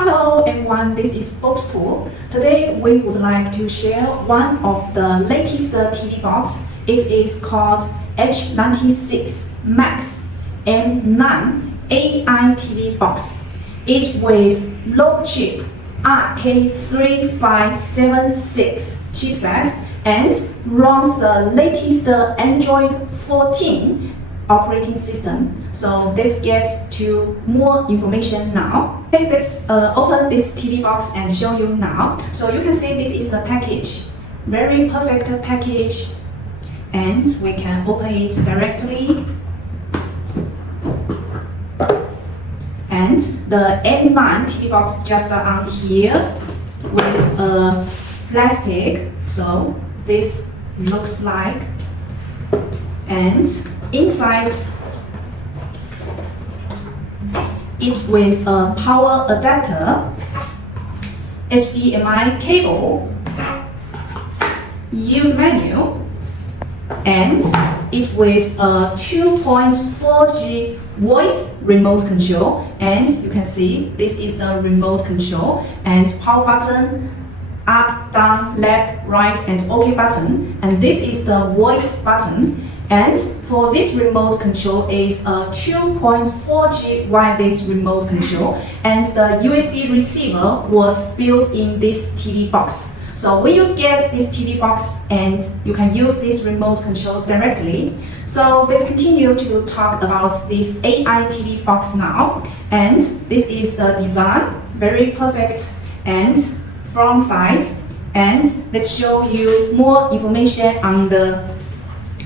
Hello everyone, this is BOXPUT. Today we would like to share one of the latest TV box. It is called H96 Max M9 AI TV box. It's with Rockchip RK3576 chipset and runs the latest Android 14 operating system. So let's get to more information now. Okay, let's open this TV box and show you now. So you can see this is the package. Very perfect package. And we can open it directly. And the M9 TV box just on here with a plastic. So this looks like. And inside it with a power adapter, HDMI cable, use menu, and it with a 2.4G voice remote control. And you can see this is the remote control and power button, up, down, left, right, and OK button. And this is the voice button. And for this remote control is a 2.4G wireless remote control, and the USB receiver was built in this TV box. So when you get this TV box, and you can use this remote control directly. So let's continue to talk about this AI TV box now. And this is the design, very perfect, and front side. And let's show you more information on the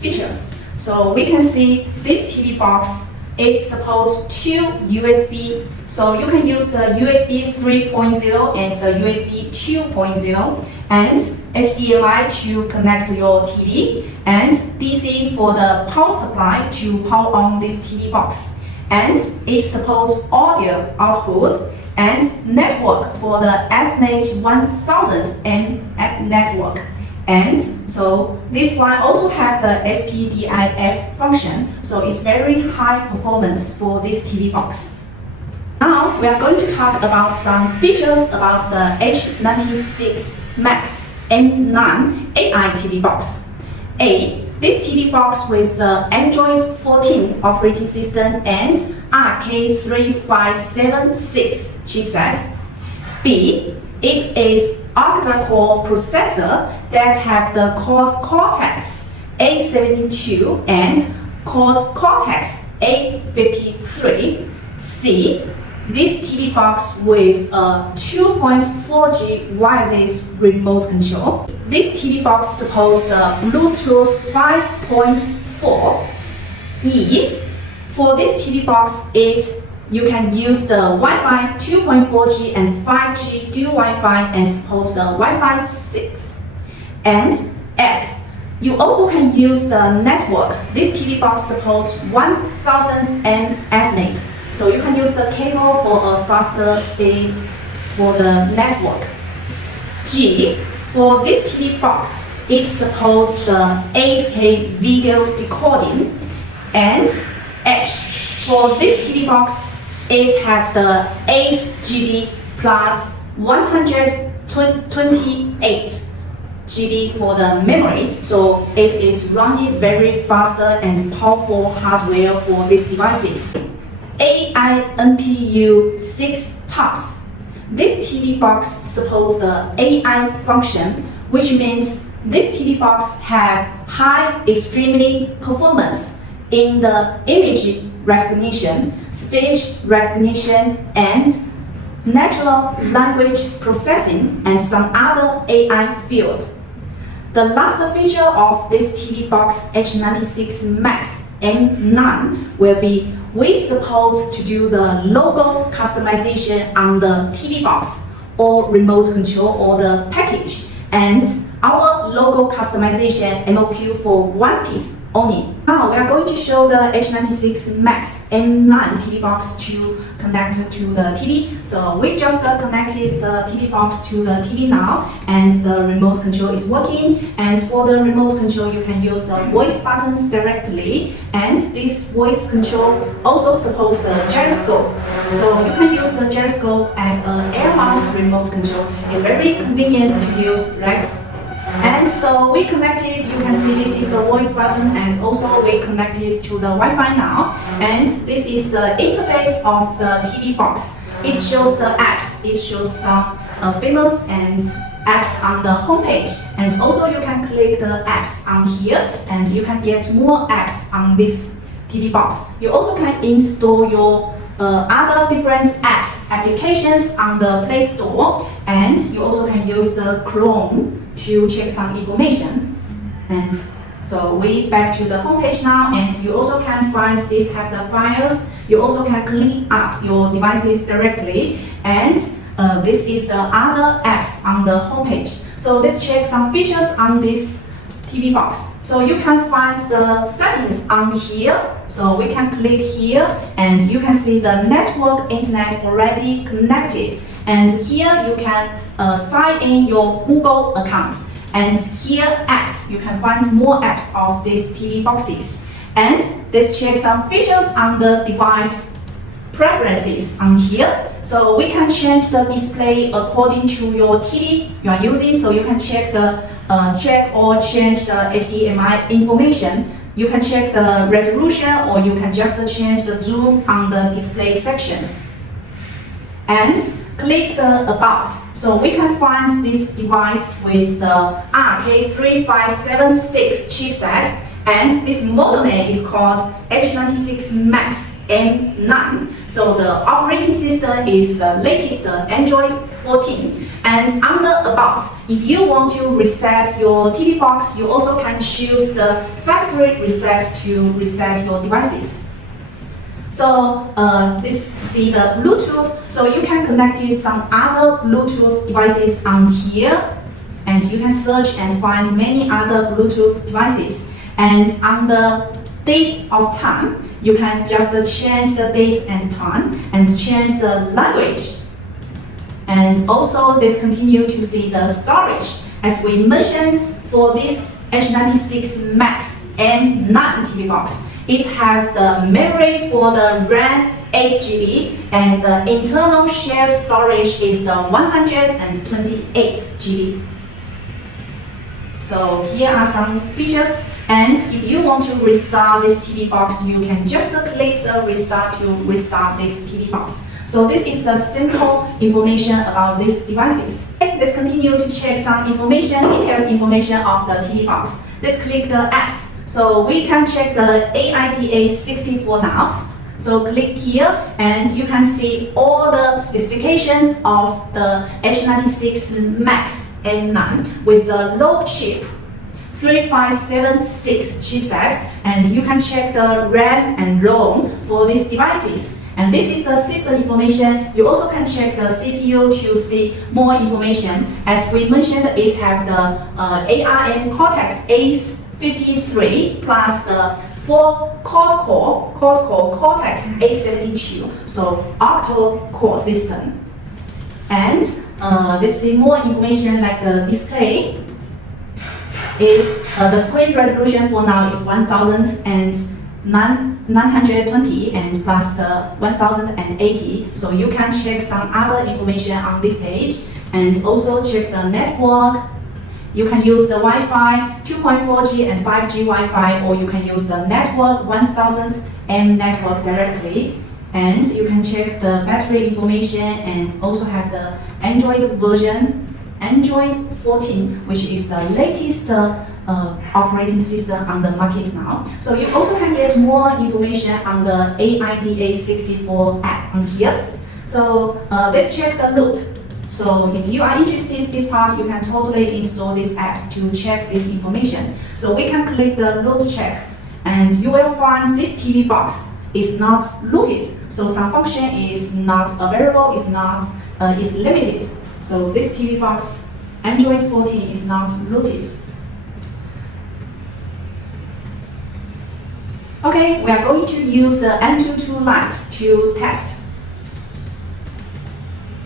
features. So we can see this TV box, it supports two USB. So you can use the USB 3.0 and the USB 2.0, and HDMI to connect your TV, and DC for the power supply to power on this TV box. And it supports audio output and network for the Ethernet 1000 network. And so this one also have the SPDIF function, so it's very high performance for this TV box. Now we are going to talk about some features about the H96 Max M9 AI TV box. A. This TV box with the Android 14 operating system and RK3576 chipset. B. It is Octa core processor that have the Cortex A72 and Cortex A53. C. This TV box with a 2.4G wireless remote control. This TV box supports the Bluetooth 5.4. E. For this TV box, you can use the Wi-Fi 2.4G and 5G dual Wi-Fi and support the Wi-Fi 6. And F. You also can use the network. This TV box supports 1000 Ethernet. So you can use the cable for a faster speed for the network. G. For this TV box, it supports the 8K video decoding. And H. For this TV box, it has the 8GB plus 128 GB for the memory, so it is running very faster and powerful hardware for these devices. AI NPU 6 TOPS. This TV box supports the AI function, which means this TV box has high extremely performance in the image recognition, speech recognition, and natural language processing, and some other AI fields. The last feature of this TV box H96 Max M9 will be we support to do the logo customization on the TV box or remote control or the package, and our logo customization MOQ for one piece only. Now we are going to show the H96 Max M9 TV box to connect to the TV. So we just connected the TV box to the TV now, and the remote control is working. And for the remote control, you can use the voice buttons directly, and this voice control also supports the gyroscope. So you can use the gyroscope as an air mouse remote control. It's very convenient to use, right? And so we connected, you can see this is the voice button, and also we connected to the Wi-Fi now. And this is the interface of the TV box. It shows the apps, it shows some famous and apps on the homepage. And also you can click the apps on here, and you can get more apps on this TV box. You also can install your other different apps, applications on the Play Store, and you also can use the Chrome to check some information. And so we back to the homepage now, and you also can find these have the files. You also can clean up your devices directly, and this is the other apps on the homepage. So let's check some features on this TV box. So you can find the settings on here. So we can click here, and you can see the network internet already connected. And here you can sign in your Google account. And here apps, you can find more apps of these TV boxes. And let's check some features on the device preferences on here. So we can change the display according to your TV you are using. So you can check or change the HDMI information. You can check the resolution, or you can just change the zoom on the display sections. And click the About. So we can find this device with the RK3576 chipset, and this model name is called H96 Max M9. So the operating system is the latest Android 14. And on the About, if you want to reset your TV box, you also can choose the factory reset to reset your devices. So let's see the Bluetooth. So you can connect some other Bluetooth devices on here, and you can search and find many other Bluetooth devices. And on the date of time, you can just change the date and time and change the language. And also let's continue to see the storage. As we mentioned, for this H96 Max M9 TV box, it has the memory for the RAM 8 GB, and the internal shared storage is the 128 GB. So here are some features. And if you want to restart this TV box, you can just click the restart to restart this TV box. So this is the simple information about these devices. Okay, let's continue to check some information, details information of the TV box. Let's click the apps. So we can check the AIDA64 now. So click here, and you can see all the specifications of the H96 Max M9 with the Rockchip 3576 chipset, and you can check the RAM and ROM for these devices. And this is the system information. You also can check the CPU to see more information. As we mentioned, it has the ARM Cortex A53 plus the 4 quad-core Cortex A72, so octa-core system. And let's see more information like the display. Is the screen resolution for now is 1920 and plus the 1080. So you can check some other information on this page, and also check the network. You can use the Wi-Fi 2.4G and 5G Wi-Fi, or you can use the network 1000M network directly. And you can check the battery information, and also have the Android version. Android 14, which is the latest operating system on the market now. So you also can get more information on the AIDA64 app on here. So let's check the loot. So if you are interested in this part, you can totally install these apps to check this information. So we can click the loot check, and you will find this TV box is not looted. So some function is not available, is limited. So this TV box, Android 14, is not looted. Okay, we are going to use the Antutu Lite to test.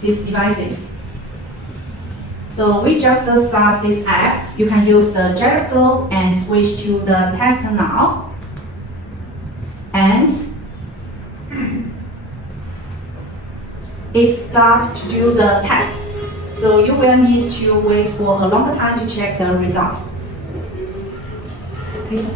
these devices. So we just start this app. You can use the gyroscope and switch to the test now. And it starts to do the test. So you will need to wait for a longer time to check the result. Okay.